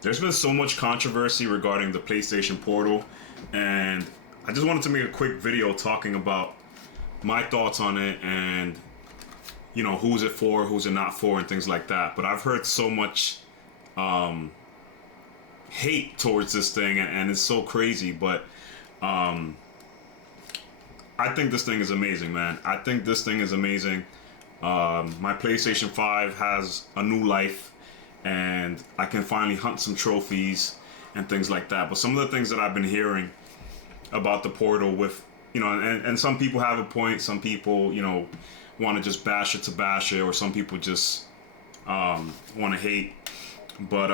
there's been so much controversy regarding the PlayStation Portal, and I just wanted to make a quick video talking about my thoughts on it and who's it for, who's it not for, and things like that. But I've heard so much hate towards this thing, and it's so crazy. But I think this thing is amazing, man. I think this thing is amazing. My PlayStation 5 has a new life, and I can finally hunt some trophies and things like that. But some of the things that I've been hearing about the Portal with, and some people have a point, some people, want to just bash it, or some people just want to hate. But,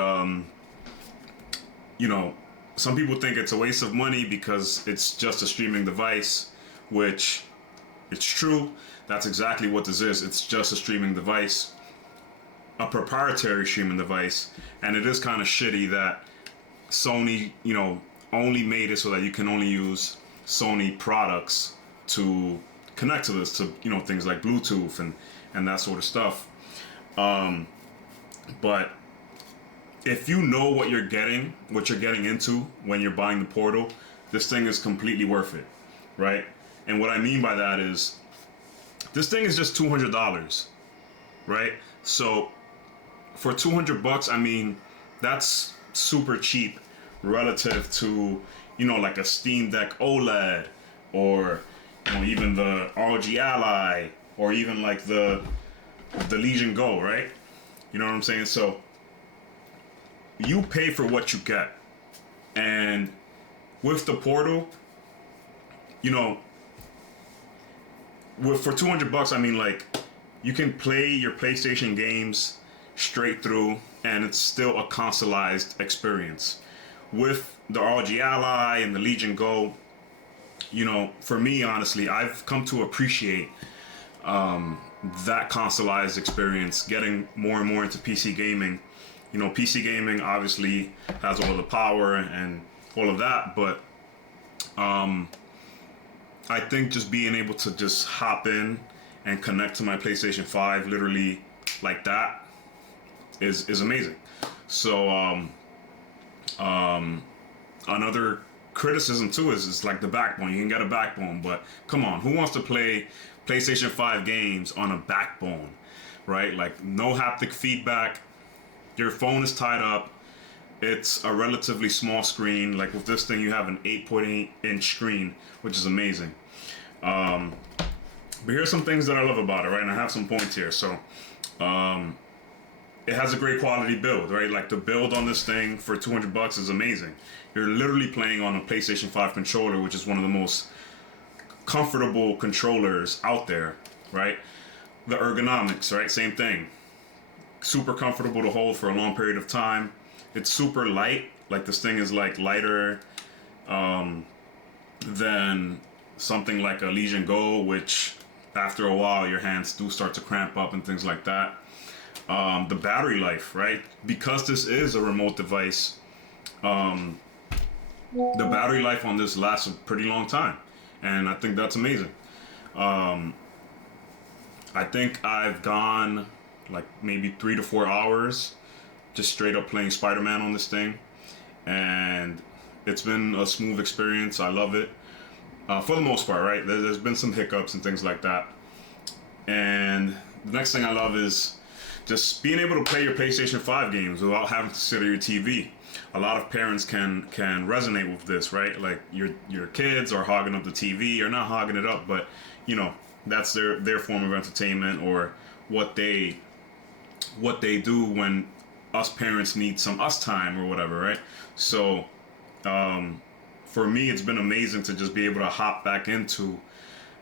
some people think it's a waste of money because it's just a streaming device, which it's true. That's exactly what this is. It's just a streaming device, a proprietary streaming device, and it is kind of shitty that Sony, only made it so that you can only use Sony products to connect to this, to things like Bluetooth and that sort of stuff. But if you know what you're getting into when you're buying the Portal, this thing is completely worth it, right? And what I mean by that is, this thing is just $200, right? So for $200, I mean, that's super cheap relative to, like a Steam Deck OLED, or even the ROG Ally, or even like the Legion Go, right? You know what I'm saying? So you pay for what you get. And with the Portal, for $200, I mean, like, you can play your PlayStation games straight through, and it's still a consoleized experience. With the ROG Ally and the Legion Go, for me, honestly, I've come to appreciate that consoleized experience, getting more and more into PC gaming. PC gaming obviously has all of the power and all of that, but I think just being able to just hop in and connect to my PlayStation 5 literally like that is amazing. So another criticism too is like the backbone. You can get a backbone, but come on, who wants to play PlayStation 5 games on a backbone, right? Like, no haptic feedback. Your phone is tied up. It's a relatively small screen. Like, with this thing, you have an 8.8 inch screen, which is amazing. But here's some things that I love about it, right? And I have some points here. So it has a great quality build, right? Like, the build on this thing for $200 is amazing. You're literally playing on a PlayStation 5 controller, which is one of the most comfortable controllers out there, right? The ergonomics, right? Same thing. Super comfortable to hold for a long period of time. It's super light. Like, this thing is like lighter than something like a Legion Go, which after a while your hands do start to cramp up and things like that. The battery life, right? Because this is a remote device, the battery life on this lasts a pretty long time, and I think that's amazing. I think I've gone like maybe 3 to 4 hours just straight up playing Spider-Man on this thing, and it's been a smooth experience. I love it for the most part, right? There's been some hiccups and things like that, and the next thing I love is just being able to play your PlayStation 5 games without having to sit at your TV. A lot of parents can resonate with this, right? Like, your kids are hogging up the TV, or not hogging it up, but that's their form of entertainment, or what they do when us parents need some us time or whatever, right? So for me, it's been amazing to just be able to hop back into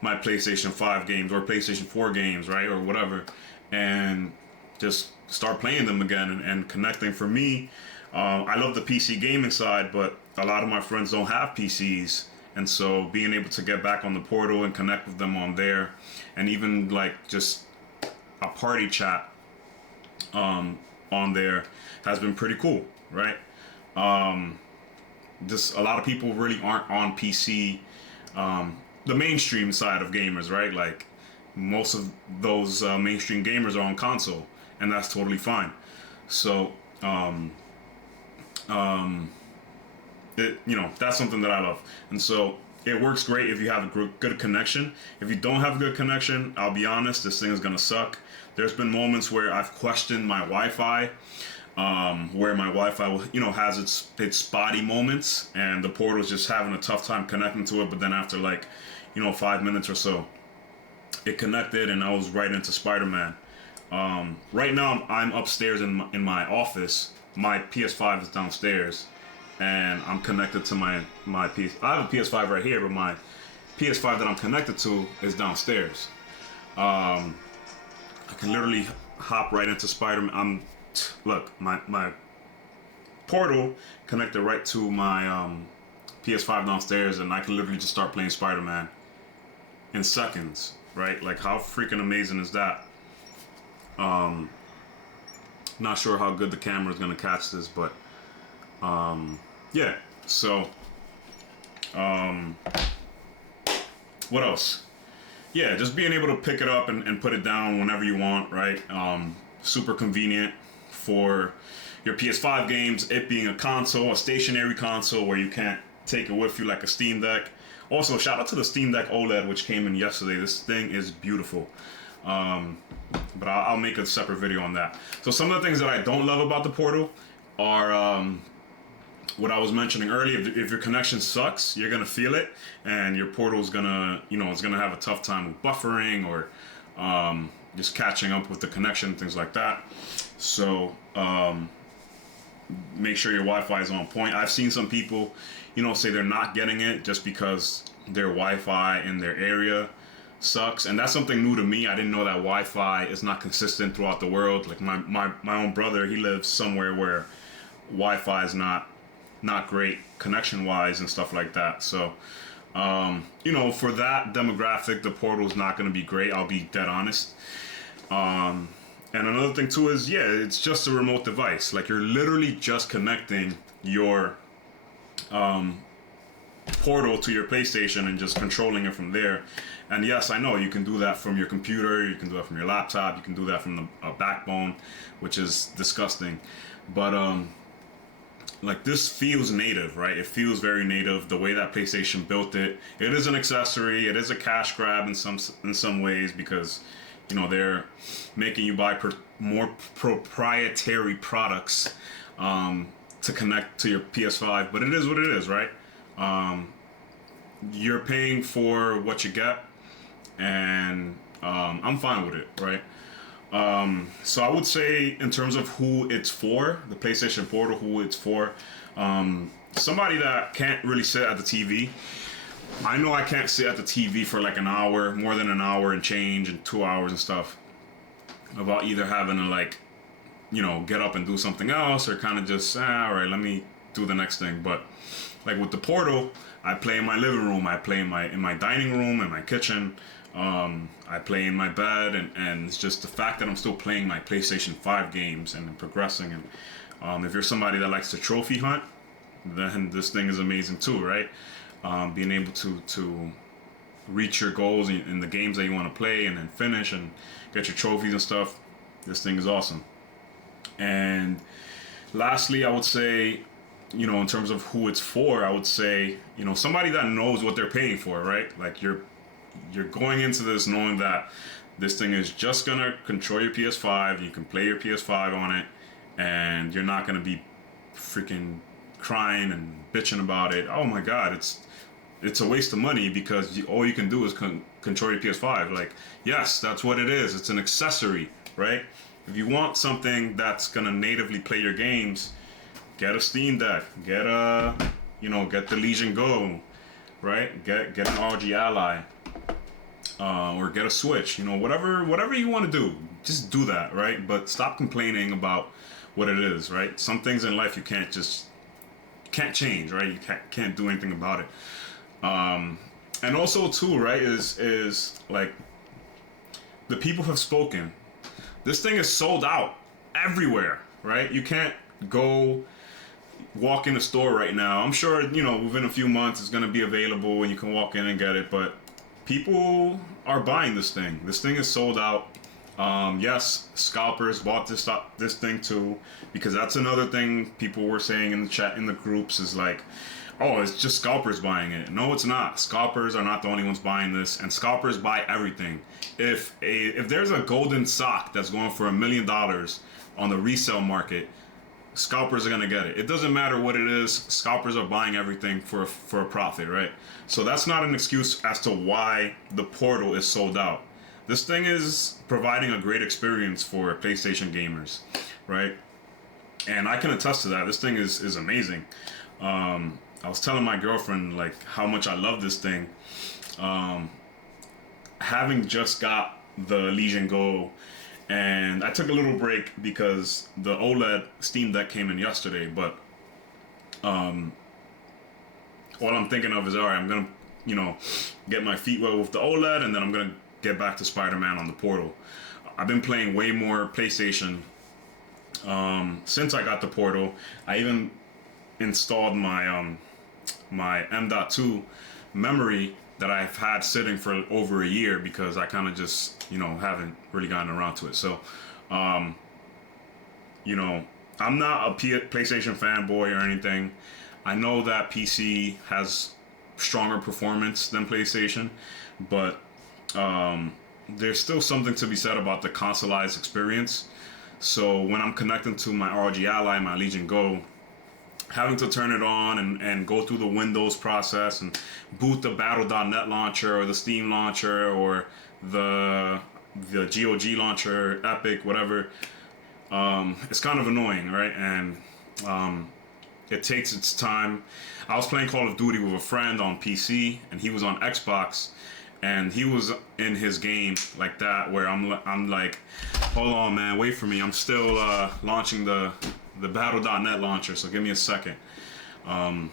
my PlayStation 5 games or PlayStation 4 games, right, or whatever, and just start playing them again and connecting. For me, I love the PC gaming side, but a lot of my friends don't have PCs, and so being able to get back on the Portal and connect with them on there, and even like just a party chat on there has been pretty cool, right? Just a lot of people really aren't on PC, the mainstream side of gamers, right? Like, most of those mainstream gamers are on console, and that's totally fine. So That's something that I love. And so it works great if you have a good connection. If you don't have a good connection, I'll be honest, this thing is gonna suck. There's been moments where I've questioned my Wi-Fi, where my Wi-Fi, has its spotty moments, and the portal's just having a tough time connecting to it. But then after 5 minutes or so, it connected, and I was right into Spider-Man. Right now, I'm upstairs in my office. My PS5 is downstairs, and I'm connected to my PS. I have a PS5 right here, but my PS5 that I'm connected to is downstairs. I can literally hop right into Spider-Man. Look, my portal connected right to my PS5 downstairs, and I can literally just start playing Spider-Man in seconds, right? Like, how freaking amazing is that? Not sure how good the camera is gonna catch this, but yeah. So, what else? Yeah, just being able to pick it up and put it down whenever you want, right? Super convenient for your PS5 games. It being a console, a stationary console where you can't take it with you like a Steam Deck. Also, shout out to the Steam Deck OLED, which came in yesterday. This thing is beautiful. But I'll make a separate video on that. So some of the things that I don't love about the Portal are what I was mentioning earlier. If your connection sucks, you're gonna feel it, and your Portal's gonna, it's gonna have a tough time with buffering or just catching up with the connection, things like that. So make sure your Wi-Fi is on point. I've seen some people, say they're not getting it just because their Wi-Fi in their area sucks, and that's something new to me. I didn't know that Wi-Fi is not consistent throughout the world. Like my own brother, he lives somewhere where Wi-Fi is not great connection wise and stuff like that. So for that demographic, the Portal is not going to be great. I'll be dead honest. And another thing too is, it's just a remote device. Like, you're literally just connecting your Portal to your PlayStation and just controlling it from there. And yes, I know you can do that from your computer, you can do that from your laptop, you can do that from the backbone, which is disgusting. But this feels native, right? It feels very native, the way that PlayStation built it. It is an accessory, it is a cash grab in some ways, because they're making you buy more proprietary products to connect to your PS5. But it is what it is, right? You're paying for what you get, and I'm fine with it, right? So I would say, in terms of who it's for, the PlayStation Portal, who it's for, somebody that can't really sit at the TV. I know I can't sit at the TV for like an hour, more than an hour and change, and 2 hours and stuff, about either having to get up and do something else, or kind of just, all right, let me do the next thing. But like with the Portal, I play in my living room, I play in my dining room, in my kitchen, I play in my bed, and it's just the fact that I'm still playing my PlayStation 5 games and progressing. And if you're somebody that likes to trophy hunt, then this thing is amazing too, right? Being able to reach your goals in the games that you want to play, and then finish and get your trophies and stuff. This thing is awesome. And lastly, I would say, in terms of who it's for, I would say, somebody that knows what they're paying for, right? Like, you're going into this knowing that this thing is just gonna control your PS5. You can play your PS5 on it, and you're not gonna be freaking crying and bitching about it. Oh my God, it's a waste of money, because all you can do is control your PS5. Like, yes, that's what it is. It's an accessory, right? If you want something that's gonna natively play your games, get a Steam Deck, get the Legion Go, right? Get an ROG Ally, or get a Switch. Whatever you want to do, just do that, right? But stop complaining about what it is, right? Some things in life you can't change, right? You can't do anything about it. And also too, right, is like, the people have spoken. This thing is sold out everywhere, right? You can't go walk in a store right now. I'm sure, within a few months it's going to be available and you can walk in and get it, but people are buying this thing. This thing is sold out Yes, scalpers bought this thing too, because that's another thing people were saying in the chat in the groups is like, oh, it's just scalpers buying it. No, it's not. Scalpers are not the only ones buying this, and scalpers buy everything. If there's a golden sock that's going for $1 million on the resale market, scalpers are gonna get it. It doesn't matter what it is. Scalpers are buying everything for a profit, right? So that's not an excuse as to why the portal is sold out. This thing is providing a great experience for PlayStation gamers, right? And I can attest to that. This thing is amazing. I was telling my girlfriend like how much I love this thing. Having just got the Legion Go, and I took a little break because the OLED Steam Deck came in yesterday. But all I'm thinking of is, all right, I'm gonna, get my feet wet with the OLED, and then I'm gonna get back to Spider-Man on the Portal. I've been playing way more PlayStation since I got the Portal. I even installed my my M.2 memory that I've had sitting for over a year because I kind of just haven't really gotten around to it. So I'm not a PlayStation fanboy or anything. I know that PC has stronger performance than PlayStation, but there's still something to be said about the consoleized experience. So when I'm connecting to my ROG Ally, my Legion Go, having to turn it on and go through the Windows process and boot the Battle.net launcher or the Steam launcher or the GOG launcher, Epic, whatever, it's kind of annoying, right? And it takes its time. I was playing Call of Duty with a friend on PC, and he was on Xbox, and he was in his game like that, where I'm like, hold on, man, wait for me. I'm still launching the Battle.net launcher, so give me a second. I'm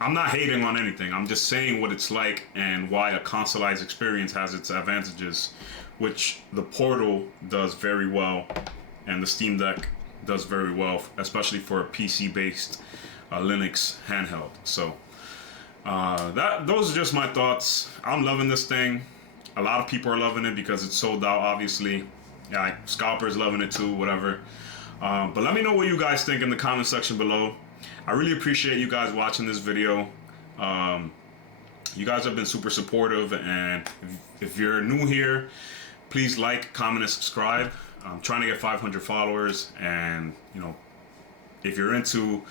not hating on anything. I'm just saying what it's like and why a consoleized experience has its advantages, which the Portal does very well, and the Steam Deck does very well, especially for a PC-based Linux handheld. So those are just my thoughts. I'm loving this thing. A lot of people are loving it because it's sold out, obviously. Yeah, scalpers loving it too, whatever. But let me know what you guys think in the comment section below. I really appreciate you guys watching this video. You guys have been super supportive, and if you're new here, please like, comment, and subscribe. I'm trying to get 500 followers, and if you're into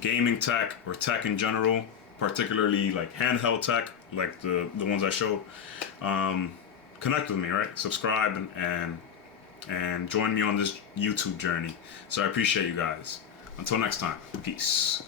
gaming tech or tech in general, particularly like handheld tech, like the ones I showed, connect with me, right? Subscribe and join me on this YouTube journey. So I appreciate you guys. Until next time, peace.